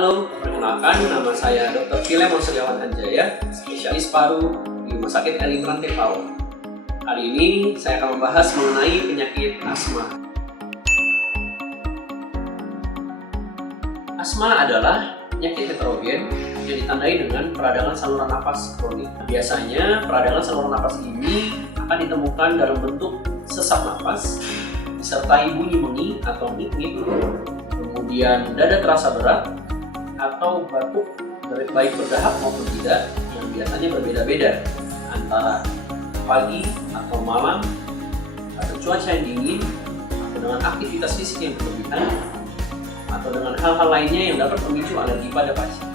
Halo, perkenalkan nama saya Dr. Filemon Setiawan Hanjaya, spesialis paru di Rumah Sakit Eri Meranti Pau. Kali ini saya akan membahas mengenai penyakit asma. Asma adalah penyakit heterogen yang ditandai dengan peradangan saluran napas kronik. Biasanya peradangan saluran napas ini akan ditemukan dalam bentuk sesak napas, disertai bunyi mengi atau ngik-ngik, kemudian dada terasa berat, atau batuk baik berdahak maupun tidak, yang biasanya berbeda-beda antara pagi atau malam, atau cuaca yang dingin, atau dengan aktivitas fisik yang berlebihan, atau dengan hal-hal lainnya yang dapat memicu alergi pada pasien.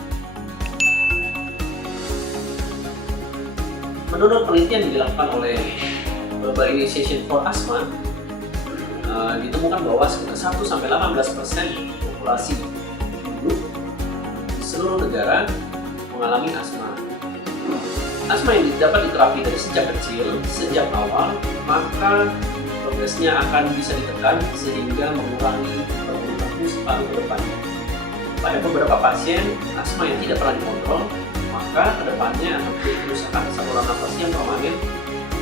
Menurut penelitian yang dilakukan oleh Global Initiation for Asthma, ditemukan bahwa sekitar 1-18% populasi penduduk seluruh negara mengalami asma. Asma yang dapat diterapi dari sejak kecil, sejak awal, maka progresnya akan bisa ditekan sehingga mengurangi perburukan fungsi paru ke depannya. Pada beberapa pasien, asma yang tidak pernah dikontrol, maka kedepannya akan terjadi kerusakan saluran napas yang permanen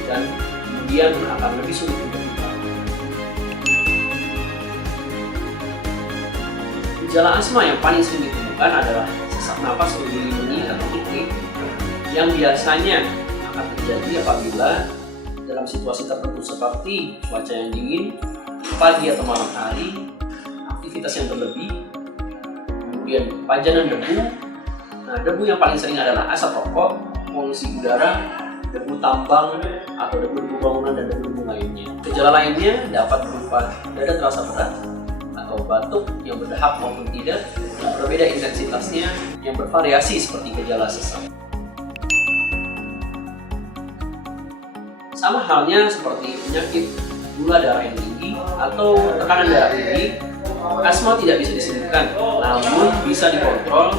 dan kemudian akan lebih sulit untuk ditekan. Gejala asma yang paling sering ditemukan adalah sesak napas berbunyi atau ngik-ngik yang biasanya akan terjadi apabila dalam situasi tertentu seperti cuaca yang dingin, pagi atau malam hari, aktivitas yang berlebih, kemudian pajanan debu. Nah, debu yang paling sering adalah asap rokok, polusi udara, debu tambang atau debu-debu bangunan dan debu-debu lainnya. Gejala lainnya dapat berupa dada terasa berat, atau batuk yang berdahak maupun tidak, yang berbeda intensitasnya, yang bervariasi seperti gejala sesak. Sama halnya seperti penyakit gula darah yang tinggi atau tekanan darah tinggi, asma tidak bisa disembuhkan, namun bisa dikontrol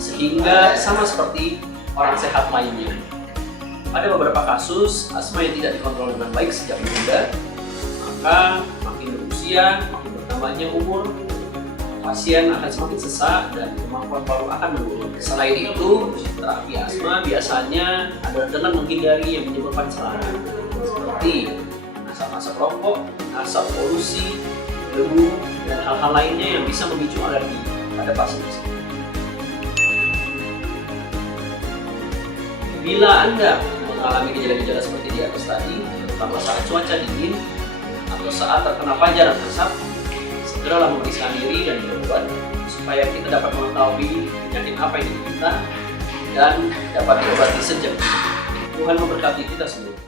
sehingga sama seperti orang sehat lainnya. Pada beberapa kasus, asma yang tidak dikontrol dengan baik sejak muda, maka makin berusia, makin bertambahnya umur, pasien akan semakin sesak dan kemampuan paru akan menurun. Selain itu, terapi asma biasanya adalah dengan menghindari yang menyebabkan serangan seperti asap-asap rokok, asap polusi, debu, dan hal-hal lainnya yang bisa memicu alergi pada pasien tersebut. Bila Anda mengalami gejala-gejala seperti di atas tadi, terutama saat cuaca dingin atau saat terkena pajaran asap, segeralah memeriksa diri dan berobat supaya kita dapat mengetahui penyakit apa yang diderita dan dapat diobati sejak dini. Tuhan memberkati kita semua.